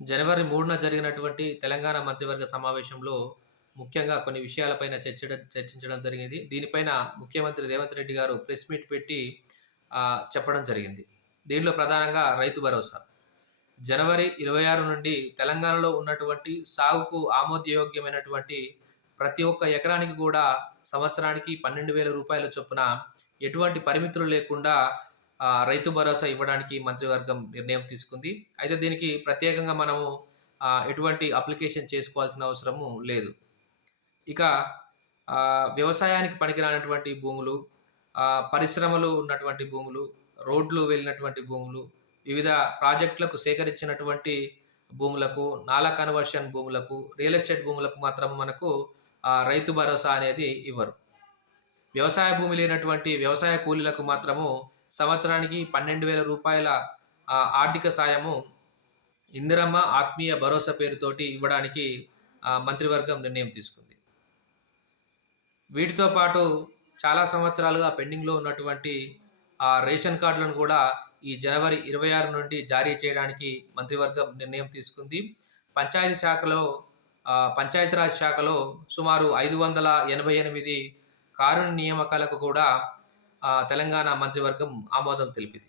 జనవరి 3న జరిగినటువంటి తెలంగాణ మంత్రివర్గ సమావేశంలో ముఖ్యంగా కొన్ని విషయాలపైన చర్చించడం జరిగింది. దీనిపైన ముఖ్యమంత్రి రేవంత్ రెడ్డి గారు ప్రెస్ మీట్ పెట్టి చెప్పడం జరిగింది. దీనిలో ప్రధానంగా రైతు భరోసా. జనవరి 26 నుండి తెలంగాణలో ఉన్నటువంటి సాగుకు ఆమోదయోగ్యమైనటువంటి ప్రతి ఒక్క ఎకరానికి కూడా సంవత్సరానికి రూ. 12,000 చొప్పున ఎటువంటి పరిమితులు లేకుండా రైతు భరోసా ఇవ్వడానికి మంత్రివర్గం నిర్ణయం తీసుకుంది. అయితే దీనికి ప్రత్యేకంగా మనము ఎటువంటి అప్లికేషన్ చేసుకోవాల్సిన అవసరము లేదు. ఇక వ్యవసాయానికి పనికిరానటువంటి భూములు, పరిశ్రమలు ఉన్నటువంటి భూములు, రోడ్లు వెళ్ళినటువంటి భూములు, వివిధ ప్రాజెక్టులకు సేకరించినటువంటి భూములకు, నాలా కన్వర్షన్ భూములకు, రియల్ ఎస్టేట్ భూములకు మాత్రం మనకు రైతు భరోసా అనేది ఇవ్వరు. వ్యవసాయ భూమి లేనటువంటి వ్యవసాయ కూలీలకు మాత్రము సంవత్సరానికి రూ. 12,000 ఆర్థిక సాయము ఇందిరమ్మ ఆత్మీయ భరోసా పేరుతోటి ఇవ్వడానికి మంత్రివర్గం నిర్ణయం తీసుకుంది. వీటితో పాటు చాలా సంవత్సరాలుగా పెండింగ్‌లో ఉన్నటువంటి రేషన్ కార్డులను కూడా ఈ జనవరి 26 నుండి జారీ చేయడానికి మంత్రివర్గం నిర్ణయం తీసుకుంది. పంచాయతీరాజ్ శాఖలో సుమారు 588 కారుణ్య నియామకాలకు కూడా తెలంగాణ మంత్రివర్గం ఆమోదం తెలిపింది.